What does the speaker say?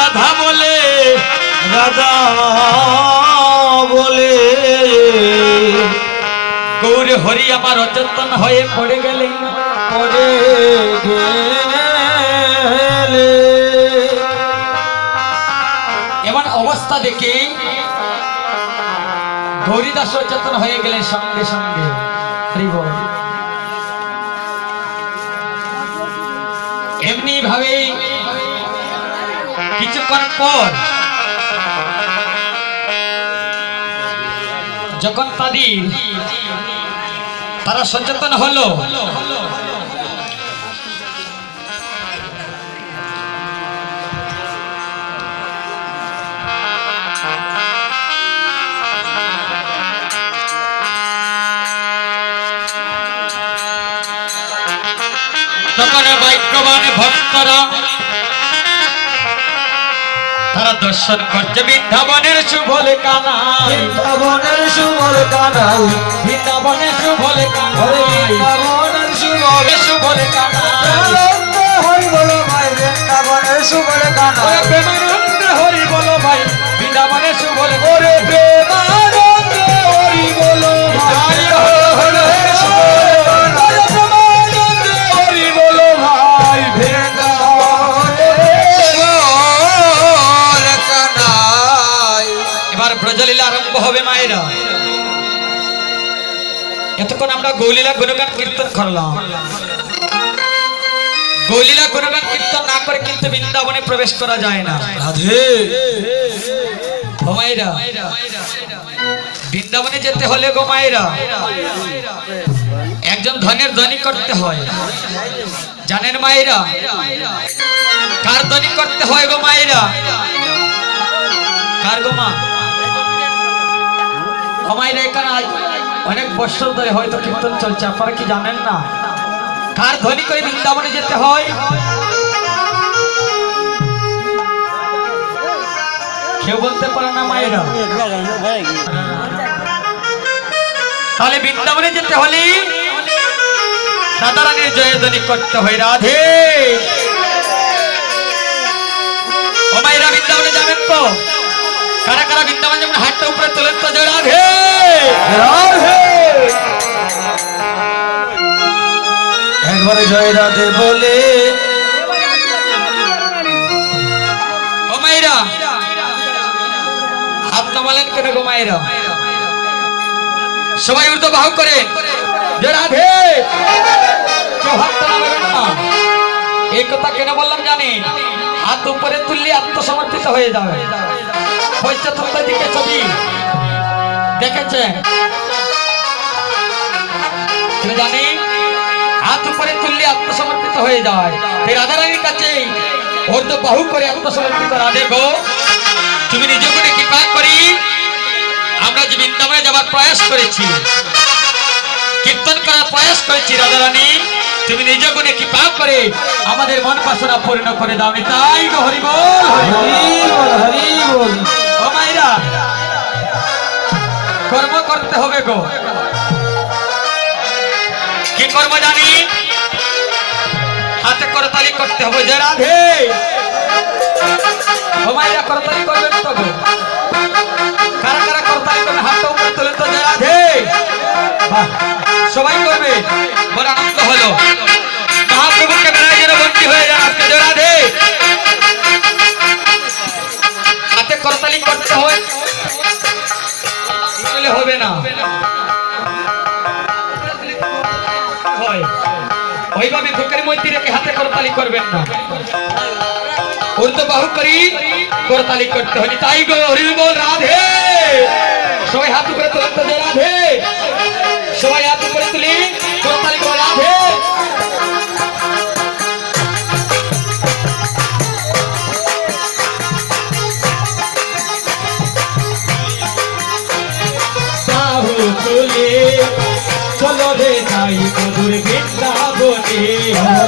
রাধা বলে রাধা বলে গৌর হরি আমার অচেতন হয়ে পড়ে গেলে পড়ে গেলে এমন অবস্থা দেখে গৌরীদাস অচেতন হয়ে গেলেন সঙ্গে সঙ্গে। হরি বল। এমনি ভাবে কিছুক্ষণ পর যখন তারা সচেতন হলো, তখন ভাগ্যবান ভক্তরা তারা দর্শন করছে বৃন্দাবনের শুভলে কানাই, বৃন্দাবনের সুবল কানাই, বৃন্দাবনের শুভলে কানাই, বৃন্দাবনের সুবল শুভলে কানাই, হরি বলো ভাই বৃন্দাবনের সুবল কানাই, প্রেমানন্দ হরি বলো ভাই বৃন্দাবনের শুভলে ওরে প্রেমানন্দ হরি বলো ভাই, প্রেমানন্দ হরি বলো ভাই বৃন্দাবনের সুবল কানাই। এবার ব্রজলীলা আরম্ভ হবে মায়েরা। এতক্ষণ আমরা গৌলীলা গুণগান কীর্তন করলাম। গৌলীলা গুণগান কীর্তন না করে কিন্তু বৃন্দাবনে প্রবেশ করা যায় না। রাধে ও মায়েরা, বৃন্দাবনে যেতে হলে গো মায়েরা একজন ধনের ধনী করতে হয়। জানেন মায়েরা কার ধনী করতে হয় গো মায়েরা? কার গো মা? ও মায়েরা, এখানে অনেক বছর ধরে হয়তো কীর্তন চলছে, আপনারা কি জানেন না কার ধনী করে বৃন্দাবনে যেতে হয়? কেউ বলতে পারে না মায়েরা? তাহলে বৃন্দাবনে যেতে হলে রাধারানীর জয়ধ্বনি করতে হয়। রাধে ও মায়েরা, বৃন্দাবনে যাবেন তো? কারা কারা বৃন্দাবন যেমন হাতটা উপরে তোলেন তো, জয় রাধে রাধে একবারে জয় রাধে বলে। ও মায়েরা, হাত নামালেন কেন গো মায়েরা? সবাই ঊর্ধ্ব বাহু করে জয় রাধে। কেউ হাতটা নামাবেন না। এই কথা কেন বললাম জানেন? হাত উপরে তুললে আত্মসমর্পিত হয়ে যাবে। পঞ্চতত্ত্ব দিকে ছবি দেখেছেন তুমি জানি? হাত উপরে তুললে আত্মসমর্পিত হয়ে যায়। রাধারানীর কাছে ঊর্ধ্ব বাহু করে আত্মসমর্পিত। রাধে গো, তুমি নিজ গুণে কৃপা করি আমরা যে বৃন্দাবনে যাবার প্রয়াস করেছি, কীর্তন করার প্রয়াস করেছি, রাধারানী তুমি নিজ গুণে কৃপা করে আমাদের মন বাসনা পূর্ণ করে দাও। তাই গো হরি বল, হরি বল, হরি বল। ও মায়েরা, কর্ম করতে হবে গো। কি কর্ম জানি? হাতে করতালি করতে হবে। জয় রাধে। ও মায়েরা, করতালি করবেন তো গো? কারা কারা করতালি করবেন? হাতটা উপরে তোলেন তো। জয় রাধে। সবাই করবে, বড় আনন্দ হলো। মহাপ্রভুকে মেলায় যেন বন্দী হয়ে যান আজকে। জয় রাধে। হাতে করতালি করতে হয়, হবে না। ওইভাবে বুকের মধ্যে রেখে হাতে করতালি করবেন না, ঊর্ধ্ব বাহু করি করতালি করতে হয়। তাই গো হরি বল, রাধে।